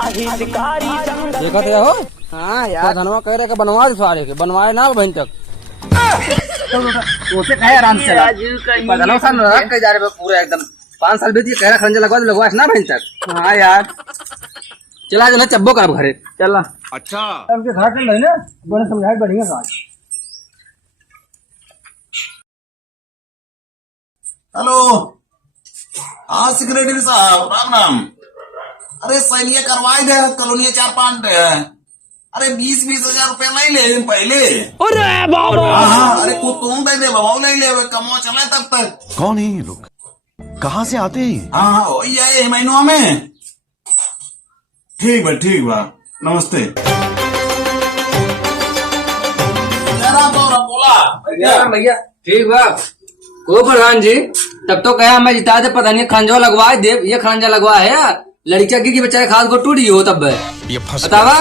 देखा थे हो। हाँ यार धनवा कह रहे बनवा दे सारे के बनवाए ना बहन तक तो कहे आराम से रख के जा रहे पूरा एकदम 5 साल बीत कह रहा खंजा लगवा ना बहन तक। हाँ यार चला चला चब्बो कर घरे चला। अच्छा उनके घर चल रही ना बड़े समझाए बढ़िया आज। हेलो हाँ सेक्रेटरी साहब राम राम। अरे सैलिया करवाई दे कॉलोनी 4-5 अरे 20-20 हजार रुपया नहीं ले पहले। अरे हाँ अरे तुम दे बाबा नहीं ले कमो चले तब तक। कौन है ये लोग कहाँ से आते हैं? हाँ हाँ वही है महीनों में। ठीक बा नमस्ते। बोला भैया ठीक बा को प्रधान जी तब तो कहा मैं जिता दे पता नहीं खंजवा लगवाए दे ये खंजा लगवा है यार लड़किया की बेचारे खाद को टूटी हो तब ये बतावा।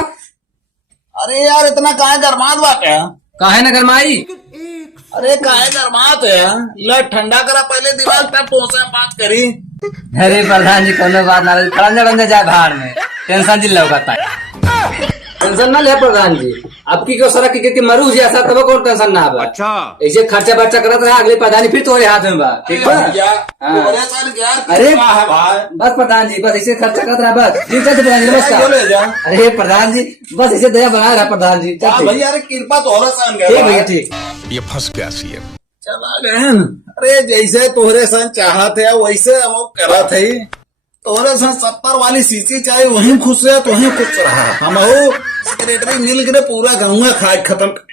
अरे यार इतना काहे गरमात बात है? काहे न गरमाई? अरे काहे गरमात है? ल ठंडा करा पहले दिमाग तब तुमसे बात करी। अरे प्रधान जी कोनो बात ना खंजा जाए बाहर में टेंशन जिल लगता है टेंशन ना ले प्रधान जी आपकी क्यों सड़क की मरू जी ऐसा तब कौन टेंशन ना आवा। अच्छा ऐसे खर्चा बर्चा करत रहा अगले प्रधान फिर तुम्हारे हाथ में बा ठीक है। अरे बस प्रधान जी बस ऐसे खर्चा करत रहा बस ठीक है प्रधान जी नमस्कार। अरे प्रधान जी बस ऐसे दया बना रहा प्रधान जी भैया अरे कृपा तो ठीक भैया ठीक। ये फंस गया सीएम चला गए। अरे जैसे तोहरे सन चाहत है वैसे वो करत है। तोहरे सन 70 वाली सीसी चाहे वही खुश है तो वही खुश रहा। हम सेक्रेटरी मिल के पूरा गाँव खा खत्म कर